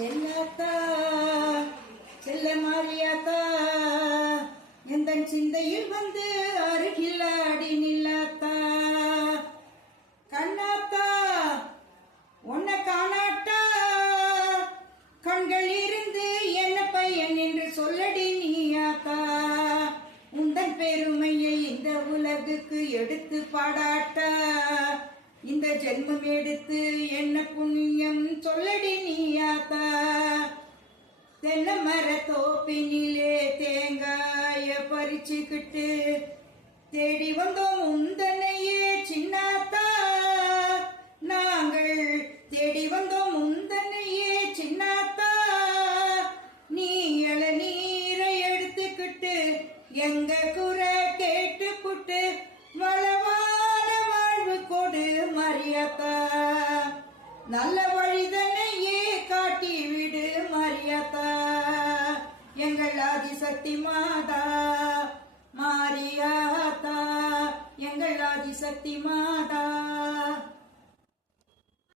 செல்லாத்தா செல்ல மாறியாத்தா எந்த சிந்தையில் வந்து அருகில் அடி நில்லாத்தா கண்ணாத்தா உன்னை காணாட்டா கண்கள் இருந்து என்ன பையன் என்று சொல்லடி நீயாத்தா உந்தன் பெருமையை இந்த உலகுக்கு எடுத்து பாடாட்டா இந்த ஜென்மம் எடுத்து என்ன புண்ணியம் சொல்லடி நீயாத்தா தென்னை மர தோப்பினிலே தேங்காய பறிச்சுக்கிட்டு தேடி வந்தோம் உந்தனையே சின்னாத்தா நாங்கள் தேடி வந்தோம் உந்தனையே சின்னாத்தா நீ இளநீரை எடுத்துக்கிட்டு எங்க குறை கேட்டு புட்டு வளவான வாழ்வு கொடு மரியாத்தா நல்ல வழிதனையே காட்டி விடு மரியாத்தா எங்கள் ஆதிசக்தி மாதா மாரியாத்தா எங்கள் ஆதிசக்தி மாதா